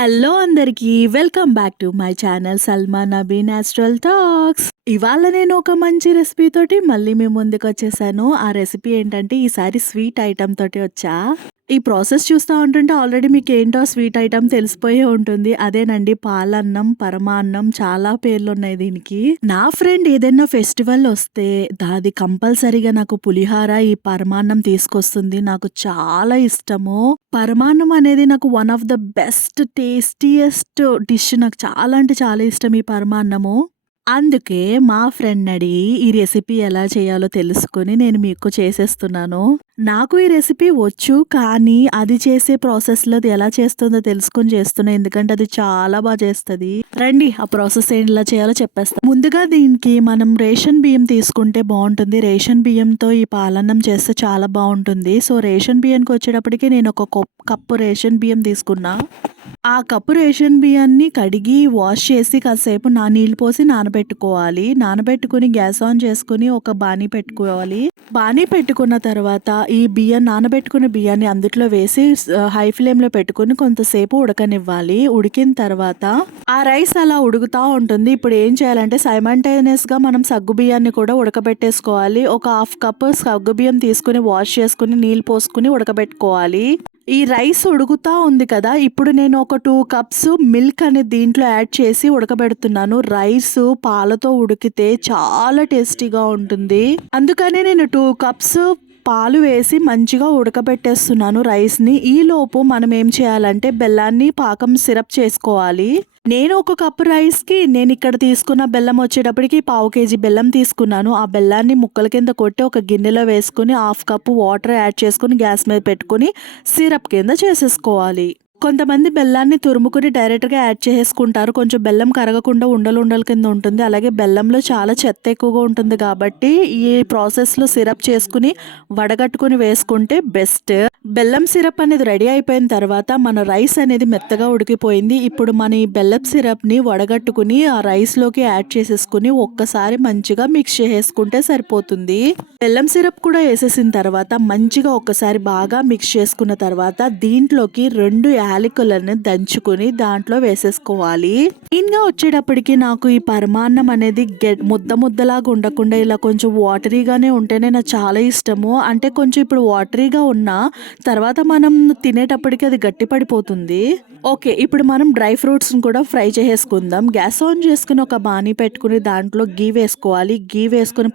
Hello అందరికీ welcome back to my channel Salma Nabi natural talks. ఇవాళ నేను ఒక మంచి రెసిపీ తోటి మళ్ళీ మీ ముందుకు వచ్చేసాను. ఆ రెసిపీ ఏంటంటే ఈసారి స్వీట్ ఐటమ్ తోటి వచ్చా. ఈ ప్రాసెస్ చూస్తూ ఉంటుంటే ఆల్రెడీ మీకు ఏంటో స్వీట్ ఐటమ్ తెలిసిపోయే ఉంటుంది. అదేనండి పాలన్నం, పరమాన్నం. చాలా పేర్లు ఉన్నాయి దీనికి. నా ఫ్రెండ్ ఏదైనా ఫెస్టివల్ వస్తే అది కంపల్సరీగా నాకు పులిహార, ఈ పరమాన్నం తీసుకొస్తుంది. నాకు చాలా ఇష్టము. పరమాన్నం అనేది నాకు one of the best tastiest dish. నాకు చాలా అంటే చాలా ఇష్టం ఈ పరమాన్నము. అందుకే మా ఫ్రెండ్ అడిగి ఈ రెసిపీ ఎలా చేయాలో తెలుసుకొని నేను మీకు చేసేస్తున్నాను. నాకు ఈ రెసిపీ వచ్చు, కానీ అది చేసే ప్రాసెస్లో అది ఎలా చేస్తుందో తెలుసుకొని చేస్తున్నా. ఎందుకంటే అది చాలా బాగా చేస్తుంది. రండి ఆ ప్రాసెస్ ఎలా చేయాలో చెప్పేస్తాను. ముందుగా దీనికి మనం రేషన్ బియ్యం తీసుకుంటే బాగుంటుంది. రేషన్ బియ్యంతో ఈ పాలన్నం చేస్తే చాలా బాగుంటుంది. సో రేషన్ బియ్యానికి వచ్చేటప్పటికి నేను ఒక కప్పు రేషన్ బియ్యం తీసుకున్నా. ఆ కప్పు రేషన్ బియ్యాన్ని కడిగి వాష్ చేసి కాసేపు నీళ్ళు పోసి నానబెట్టుకోవాలి. నానబెట్టుకుని గ్యాస్ ఆన్ చేసుకుని ఒక బాణీ పెట్టుకోవాలి. బాణీ పెట్టుకున్న తర్వాత ఈ నానబెట్టుకున్న బియ్యాన్ని అందులో వేసి హై ఫ్లేమ్ లో పెట్టుకుని కొంతసేపు ఉడకనివ్వాలి. ఉడికిన తర్వాత ఆ రైస్ అలా ఉడుకుతా ఉంటుంది. ఇప్పుడు ఏం చేయాలంటే సైమల్టేనియస్ గా మనం సగ్గు బియ్యాన్ని కూడా ఉడకబెట్టేసుకోవాలి. ఒక హాఫ్ కప్ సగ్గు బియ్యం తీసుకుని వాష్ చేసుకుని నీళ్ళు పోసుకుని ఉడకబెట్టుకోవాలి. ఈ రైస్ ఉడుకుతా ఉంది కదా, ఇప్పుడు నేను ఒక 2 కప్స్ మిల్క్ అనేది దీంట్లో యాడ్ చేసి ఉడకబెడుతున్నాను. రైస్ పాలతో ఉడికితే చాలా టేస్టీగా ఉంటుంది. అందుకనే నేను 2 కప్స్ పాలు వేసి మంచిగా ఉడకబెట్టేస్తున్నాను రైస్ని. ఈలోపు మనం ఏం చేయాలంటే బెల్లాన్ని పాకం సిరప్ చేసుకోవాలి. నేను ఒక కప్పు రైస్కి నేను ఇక్కడ తీసుకున్న బెల్లం వచ్చేటప్పటికి 1/2 kg బెల్లం తీసుకున్నాను. ఆ బెల్లాన్ని ముక్కల కింద కొట్టి ఒక గిన్నెలో వేసుకుని 1/2 కప్పు వాటర్ యాడ్ చేసుకుని గ్యాస్ మీద పెట్టుకుని సిరప్ కింద చేసేసుకోవాలి. కొంతమంది బెల్లాన్ని తురుముకుని డైరెక్ట్గా యాడ్ చేసుకుంటారు. కొంచెం బెల్లం కరగకుండా ఉండలు కింద ఉంటుంది. అలాగే బెల్లంలో చాలా చెత్త ఎక్కువగా ఉంటుంది కాబట్టి ఈ ప్రాసెస్లో సిరప్ చేసుకుని వడగట్టుకుని వేసుకుంటే బెస్ట్. బెల్లం సిరప్ అనేది రెడీ అయిపోయిన తర్వాత మన రైస్ అనేది మెత్తగా ఉడికిపోయింది. ఇప్పుడు మన ఈ బెల్లం సిరప్ని వడగట్టుకుని ఆ రైస్లోకి యాడ్ చేసేసుకుని ఒక్కసారి మంచిగా మిక్స్ చేసుకుంటే సరిపోతుంది. బెల్లం సిరప్ కూడా వేసేసిన తర్వాత మంచిగా ఒక్కసారి బాగా మిక్స్ చేసుకున్న తర్వాత దీంట్లోకి 2 యాలకులను దంచుకుని దాంట్లో వేసేసుకోవాలి. మెయిన్గా వచ్చేటప్పటికి నాకు ఈ పరమాన్నం అనేది ముద్దలాగా ఉండకుండా ఇలా కొంచెం వాటరీగానే ఉంటేనే నాకు చాలా ఇష్టము. అంటే కొంచెం ఇప్పుడు వాటరీగా ఉన్నా తర్వాత మనం తినేటప్పటికి అది గట్టి పడిపోతుంది. ఓకే, ఇప్పుడు మనం డ్రై ఫ్రూట్స్ని కూడా ఫ్రై చేసుకుందాం. గ్యాస్ ఆన్ చేసుకుని ఒక బాణీ పెట్టుకుని దాంట్లో గీ వేసుకోవాలి. గీ వేసుకుని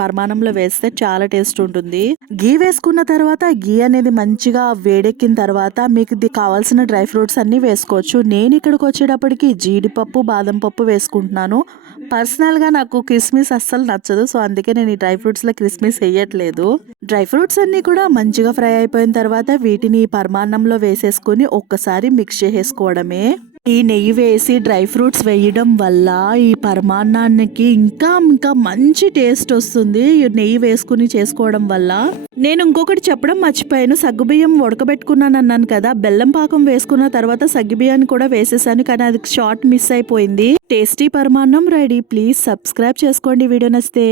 పరమాన్నంలో వేస్తే చాలా టేస్ట్ ఉంటుంది. గీ వేసుకున్న తర్వాత గీ అనేది మంచిగా వేడెక్కిన తర్వాత మీకు కావాల్సిన డ్రై ఫ్రూట్స్ అన్నీ వేసుకోవచ్చు. నేను ఇక్కడికి వచ్చేటప్పటికి జీడిపప్పు, బాదం పప్పు వేసుకుంటున్నాను. పర్సనల్గా నాకు కిస్మిస్ అస్సలు నచ్చదు. సో అందుకే నేను ఈ డ్రై ఫ్రూట్స్లో కిస్మిస్ వేయట్లేదు. డ్రై ఫ్రూట్స్ అన్నీ కూడా మంచిగా ఫ్రై అయిపోయిన తర్వాత వీటిని పరమాన్నంలో వేసేసుకుని ఒక్కసారి మిక్స్ చేసుకోవడమే. ఈ నెయ్యి వేసి డ్రై ఫ్రూట్స్ వేయడం వల్ల ఈ పరమాన్నానికి ఇంకా మంచి టేస్ట్ వస్తుంది. నెయ్యి వేసుకుని చేసుకోవడం వల్ల. నేను ఇంకొకటి చెప్పడం మర్చిపోయాను. సగ్గుబియ్యం ఉడకబెట్టుకున్నాను అన్నాను కదా, బెల్లం పాకం వేసుకున్న తర్వాత సగ్గుబియ్యాన్ని కూడా వేసేసాను, కానీ అది షార్ట్ మిస్ అయిపోయింది. టేస్టీ పరమాన్నం రెడీ. ప్లీజ్ సబ్స్క్రైబ్ చేసుకోండి వీడియో నచ్చితే.